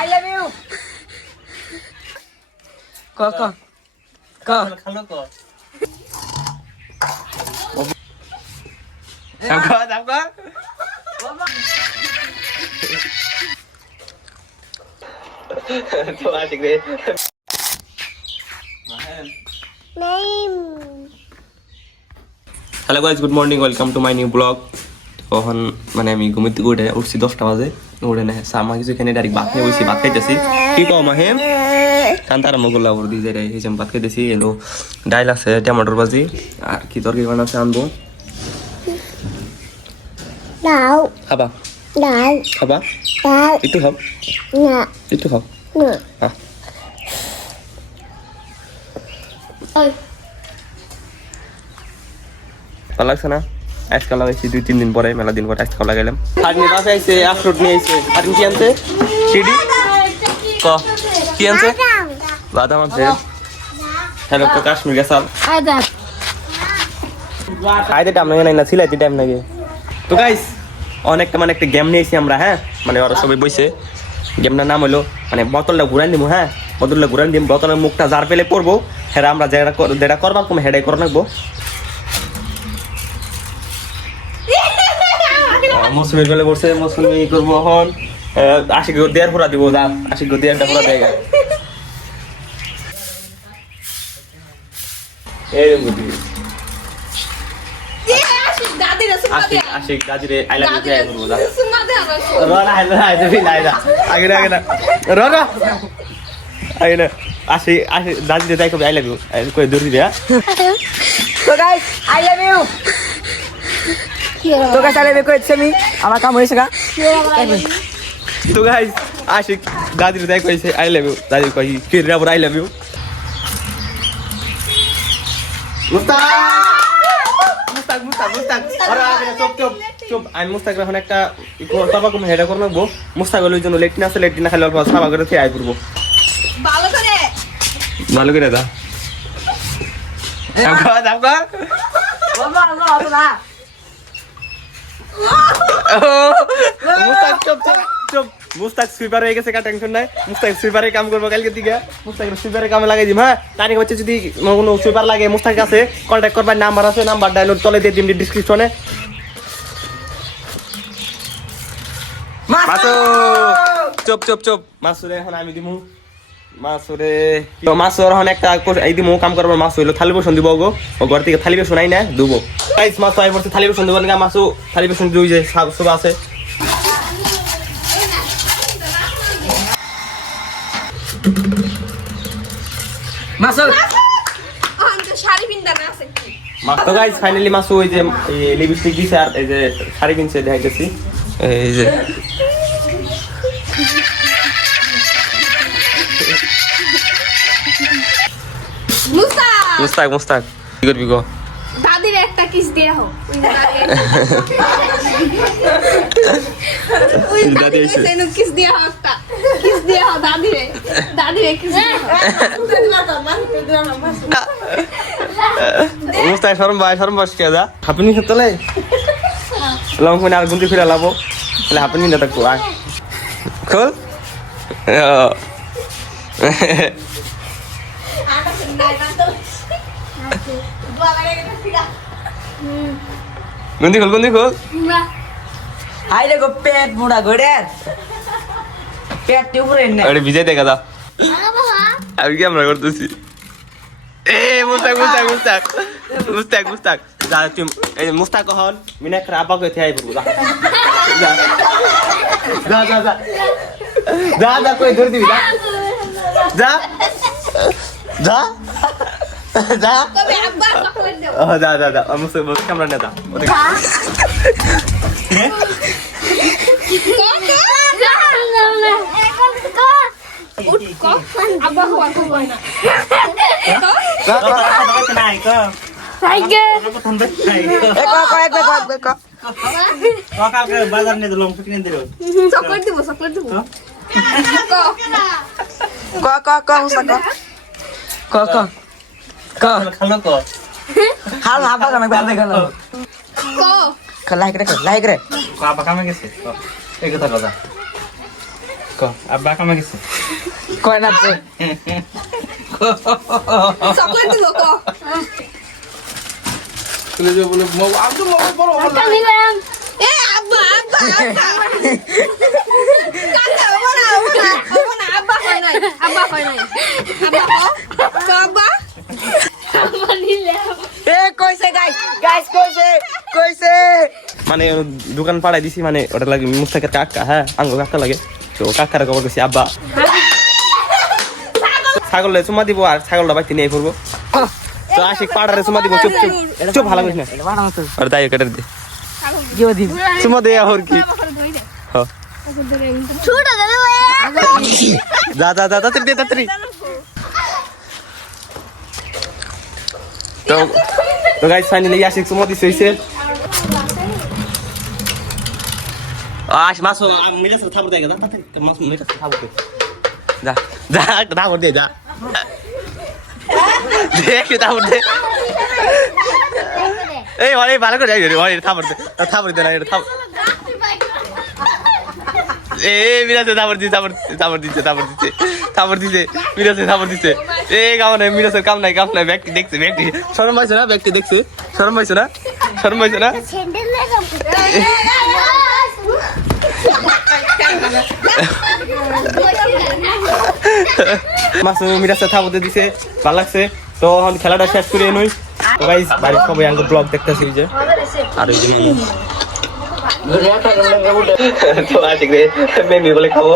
I love you. Ko. খালো কো Samko. Tuh asik deh. Hello guys, good morning, welcome to my new blog. তখন মানে আমি ঘুমিতে উঠে উঠছি 10টা বাজে, উঠে না সামা কিছু এখানে ডাইরেক্ট ভাত খেয়ে বসি, ভাত খাইতেছি। কি কও মাহিম? কান তারা মোগলা ওর দিয়ে যাই হিসেবে ভাত খাইতেছি। এলো ডাইল আছে, টমেটোর ভাজি, আর কি তরকারি বানাচ্ছে আনবো। Đậu. খাবা Đậu. খাবা Đậu. একটু খাও, Nè. একটু খাও। Nè. হ্যাঁ Ơi. ভালো লাগছে না? আজকাল লাগাইছি 2-3 দিন পরে, মেলা দিন পরে আজকাল লাগাইলাম। হাটনি বাসে আইছে, আফরুট নিয়ে আইছে। হাটনি কি আনছে? সিডি ক কি আনছে? বাদাম আনছে। হ্যালো তো কাশ্মীর গেছাল Ada. খাইতে টাইম লাগে না, সিলাইতে টাইম লাগে। তো গাইস অনেকটা মানে একটা গেম নিয়েছি আমরা, হ্যাঁ মানে ওরা সবাই বইছে। গেমটার নাম হলো মানে বোতলটা ঘুরান দিব, হ্যাঁ বোতলটা ঘুরান দিব, বোতলের মুখটা যার পেলে পড়বো হেরা আমরা যেটা করবার কম হেডাই করে রাখবো। মৌসুমীর বেলে পড়ছে, মৌসুমি করবো এখন। আশিক দেড় ফোড়া দিব, যা আশিক দেড়টা ফোড়া দেয়। এই বুদ্ধি আশিক গাজিরে আই লাভ ইউ কে করবো, যা রনা আইছে ফিলাইদা আগে না রনা আগে না আশিক গাজিরে তাই কবে আই লাভ ইউ কই দূরি দে। So guys, I love you. So guys, I love you. কইছে আমি আমার কাম হইছে গা। তো গাইস আশিক গাজিরে তাই কইছে আই লাভ ইউ, গাজি কই কি রে বড় আই লাভ ইউ। মুস্তাক আরে আগে চুপ আমি মুস্তাক এখন একটা সবা কম হেডা করে নেবো। মুস্তাক হলো জন্য লেট্রিন আছে, লেট্রিন না খাইলে অল্প সাবা করে খেয়ে আই পড়বো। ভালো করে দা বাবা না। মুস্তাক চুপ মুস্তাক সুইপার হয়ে গেছে, টেনশন নাই। মুস্তাক সুইপারে কাম করবো কালকে দিকে, মুস্তাক সুইপারে কামে লাগাই দিম। হ্যাঁ তারিখ হচ্ছে যদি কোনো সুইপার লাগে মুস্তাক কাছে কন্ট্যাক্ট করবার নাম্বার আছে, নাম্বার ডায়লগ তলে দিয়ে দিম ডিসক্রিপশনে। চুপ মাসুরে এখন আমি দিমু। মাসুরে তো মাসুর এখন একটা এই দিমু কাম করবার। মাসু হইলো থালি বসন দিব গো, ও ঘর থেকে থালি বসন আই না দুবো। গাইস মাসু আই বলতে থালি বসন দিব না, মাসু থালি বসন দুই যে সব আছে। মাসুল শাড়ি পিন্দানা আছে কি? তো গাইস ফাইনালি মাসু ওই যে লিপস্টিক দিছে আর এই যে শাড়ি কিনছে দেখাইতেছি। এই যে মুস্তাক কি করবি গো? দাদির একটা কিস দেয়া হোক। দাদি সেনু কিস দেয়া হোক, কিস দেয়া হোক দাদিরে কিস দেয়া হোক। মুস্তাক শরম বাস কে দা হাপনি হতলে লং কোন আর গুন্দি ফিরা লাবো তাহলে হাপনি না তাকু আয় খোল। গুন্দি খোল। হাই রে গো পেট মুড়া গড়ে পেট টিউরে নে আরে বিজয় দেখা দা আমি কি আমরা করতেছি। এ মুস্তাক যা তুই এই মুস্তাক হল মিনা খারাপ করে থাই পড়বো। যা কই ধরে দিবি, যা তবে আব্বা চকলেট দাও। যা মুস্তাক ক্যামেরা নে দা আব্বা হওয়া তো হয় না। বাজার নিয়ে দিলাম কিনে দিল চকলেট দিব ক মুস্তাক ক খালো কো হাল হাবা কামে বাদে গেল ক লাইক রে বাবা কামে গেছে এই কথা ক আব্বা কামে গেছে কয় না তো চকলেট দিব ক তুলে যে বলে আব্দু মোবাইল বড় আটা নিলাম এ আব্বা আব্বা কাকা ওনা আব্বা কই নাই আব্বা কই নাই আব্বা তো আব্বা আম্মা নিলাম এ কইছে গাইস কইছে মানে দোকান পাড়াই দিছি মানে ওটা লাগে মুস্তাকের কাকা হ্যাঁ আঙ্গো কাকা লাগে তো কাকার খবর কইছি আব্বা ছাগলে চুমা দিব আর ছাগলটা বাইতে নিয়ে পড়বো তো আশিক পাড়ারে চুমা দিব চুপ চুপ চুপ ভালো করিস না এটা বানা হতো আর দাই কেটে দে জিও দিন চুমা দে আর কি হ্যাঁ ছোট দাদা যা যা যা তাড়াতাড়ি দে তাড়াতাড়ি তো গাইস ফাইনালি আশিক চুমা দিছে হইছে আশ মাছ মিলে থাবর দে গা তাড়াতাড়ি মাছ মিলে থাবর দে যা যা একটা থাবর দে যা দেখ থাবর দে এই ওরে ভালো করে যাই ওরে থাবর দে না এটা থাবর এ মিরাজে থাবর দিছে মিরাজে থাবর দিছে এ কাম নাই মিরাজের কাম নাই ব্যক্তি দেখছে ব্যক্তি শরম পাইছে না ব্যক্তি দেখছে শরম পাইছে না সেন্ডেল লাগাম মাছ মিরাজে থাবর দিছে ভালো লাগছে তো এখন খেলাটা শেষ করে নই তো গাইস বাড়ির সবাই আঙ্গ ব্লগ দেখতেছি যে আর ওই যে তো আশিক রে মেমি বলে খাবো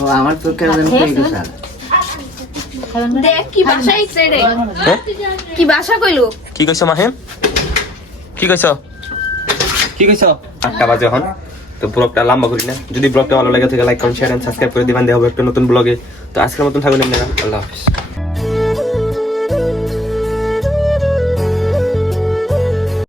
ও আমার তো কেন কই গেছে দেখ কি ভাষা ইচ্ছে রে হ্যাঁ কি ভাষা কইলো কি কইছো মাহিম কি কইছো 8টা বাজে এখন তো ব্লগটা লম্বা করি না যদি ব্লগটা ভালো লাগে থাকে like comment share and subscribe করে দিবেন দেখা হবে একটা নতুন ব্লগে তো আজকের মতন থাকুন আপনারা আল্লাহ হাফেজ